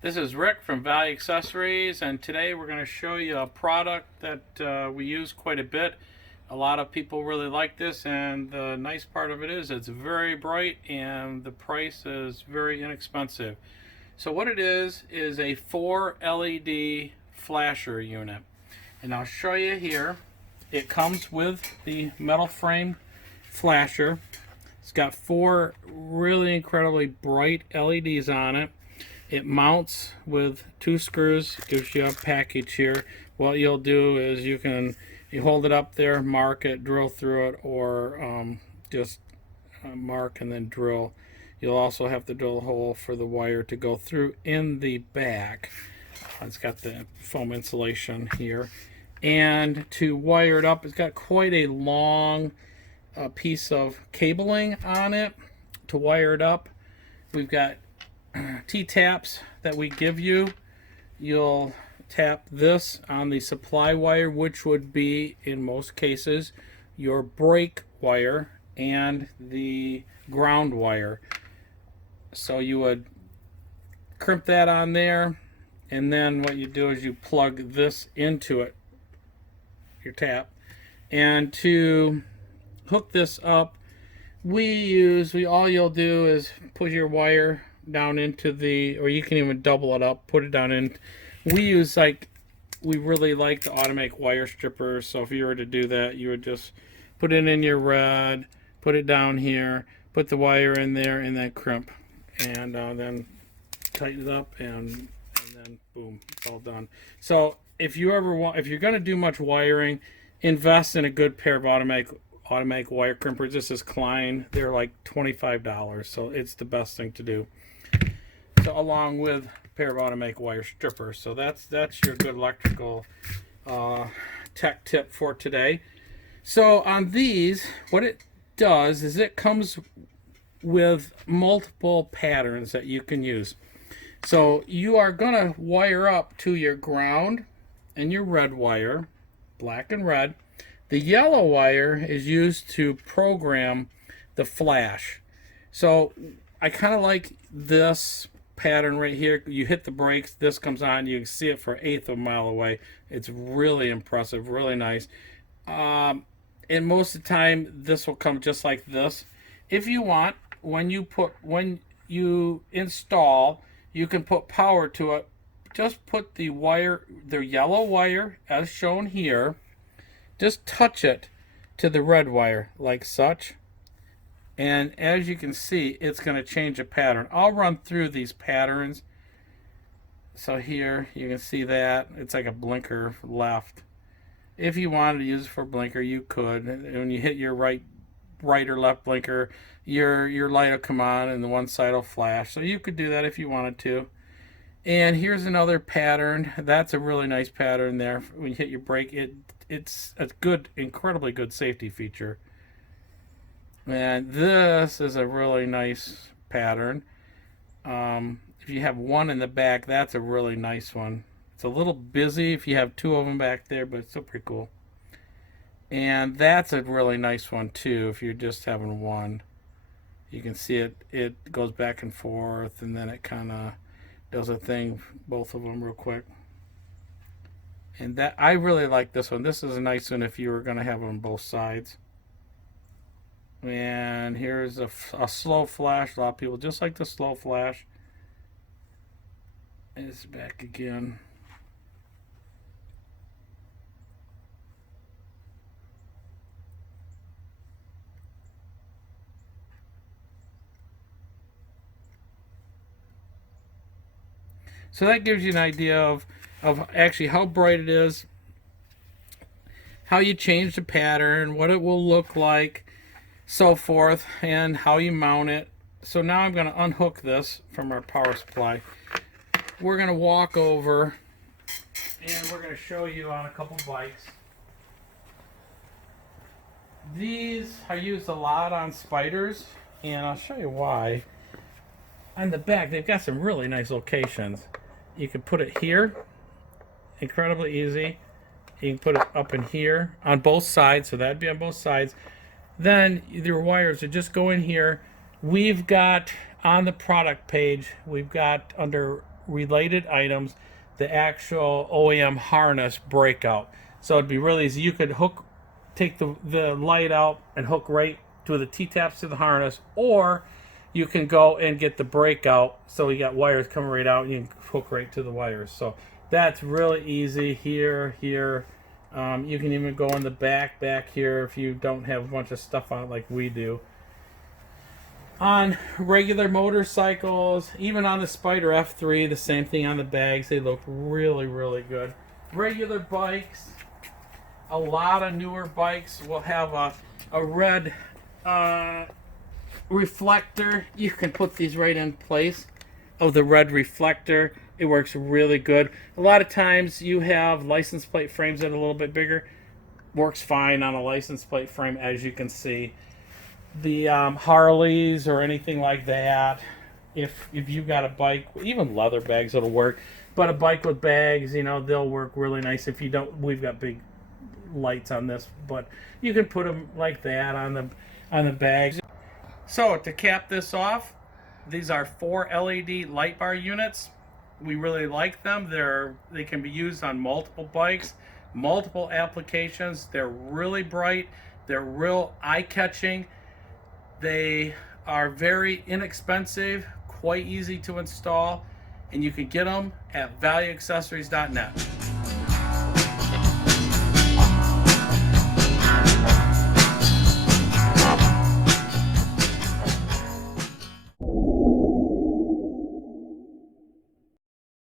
This is Rick from Value Accessories, and today we're going to show you a product that we use quite a bit. A lot of people really like this, and the nice part of it is it's very bright and the price is very inexpensive. So what it is a 4 LED flasher unit. And I'll show you here. It comes with the metal frame flasher. It's got 4 really incredibly bright LEDs on it. It mounts with 2 screws, gives you a package here. What you'll do is you hold it up there, mark it, drill through it, or just mark and then drill. You'll also have to drill a hole for the wire to go through in the back. It's got the foam insulation here. And to wire it up, it's got quite a long piece of cabling on it to wire it up. We've got T-taps that we give you. You'll tap this on the supply wire, which would be, in most cases, your brake wire and the ground wire. So you would crimp that on there, and then what you do is you plug this into it, your tap. And to hook this up, all you'll do is put your wire down into or you can even double it up, put it down in. We really like the Automatic wire strippers, so if you were to do that, you would just put it in your rod, put it down here, put the wire in there, and then crimp, and then tighten it up, and then boom, it's all done. So if you're going to do much wiring, invest in a good pair of automatic wire crimpers. This is Klein. They're like $25, so it's the best thing to do. So along with a pair of automatic wire strippers. So that's your good electrical tech tip for today. So on these, what it does is it comes with multiple patterns that you can use. So you are going to wire up to your ground and your red wire, black and red. The yellow wire is used to program the flash. So I kind of like this pattern right here. You hit the brakes, this comes on, you can see it for an eighth of a mile away. It's really impressive, really nice. And most of the time this will come just like this. If you want, when you install, you can put power to it. Just put the yellow wire as shown here, just touch it to the red wire like such. And as you can see, it's going to change the pattern. I'll run through these patterns. So here you can see that it's like a blinker left. If you wanted to use it for blinker, you could. And when you hit your right or left blinker, your light will come on and the one side will flash. So you could do that if you wanted to. And here's another pattern. That's a really nice pattern there. When you hit your brake, it's a good, incredibly good safety feature. And this is a really nice pattern. If you have one in the back, that's a really nice one. It's a little busy if you have 2 of them back there, but it's still pretty cool. And that's a really nice one too if you're just having one. You can see it goes back and forth, and then it kind of does a thing, both of them real quick. And that, I really like this one. This is a nice one if you were going to have them on both sides. And here's a slow flash. A lot of people just like the slow flash. It's back again. So that gives you an idea of actually how bright it is, how you change the pattern, what it will look like, so forth, and how you mount it. So now I'm going to unhook this from our power supply. We're going to walk over and we're going to show you on a couple bikes. These are used a lot on Spyders, and I'll show you why. On the back, they've got some really nice locations. You can put it here, incredibly easy. You can put it up in here on both sides, so that'd be on both sides. Then your wires would just go in here. We've got on the product page, we've got under related items, the actual OEM harness breakout. So it'd be really easy. You could take the light out and hook right to the T-taps to the harness, or you can go and get the breakout. So you got wires coming right out and you can hook right to the wires. So that's really easy here. You can even go in the back here if you don't have a bunch of stuff on it like we do. On regular motorcycles, even on the Spyder F3, the same thing on the bags. They look really, really good. Regular bikes, a lot of newer bikes will have a red reflector. You can put these right in place of the red reflector. It works really good. A lot of times you have license plate frames that are a little bit bigger. Works fine on a license plate frame, as you can see. The Harleys or anything like that, if you've got a bike, even leather bags, it'll work. But a bike with bags, you know, they'll work really nice. If you don't, we've got big lights on this, but you can put them like that on the bags. So to cap this off, these are 4 LED light bar units. We really like them. They can be used on multiple bikes, multiple applications. They're really bright. They're real eye-catching. They are very inexpensive, quite easy to install, and you can get them at valueaccessories.net.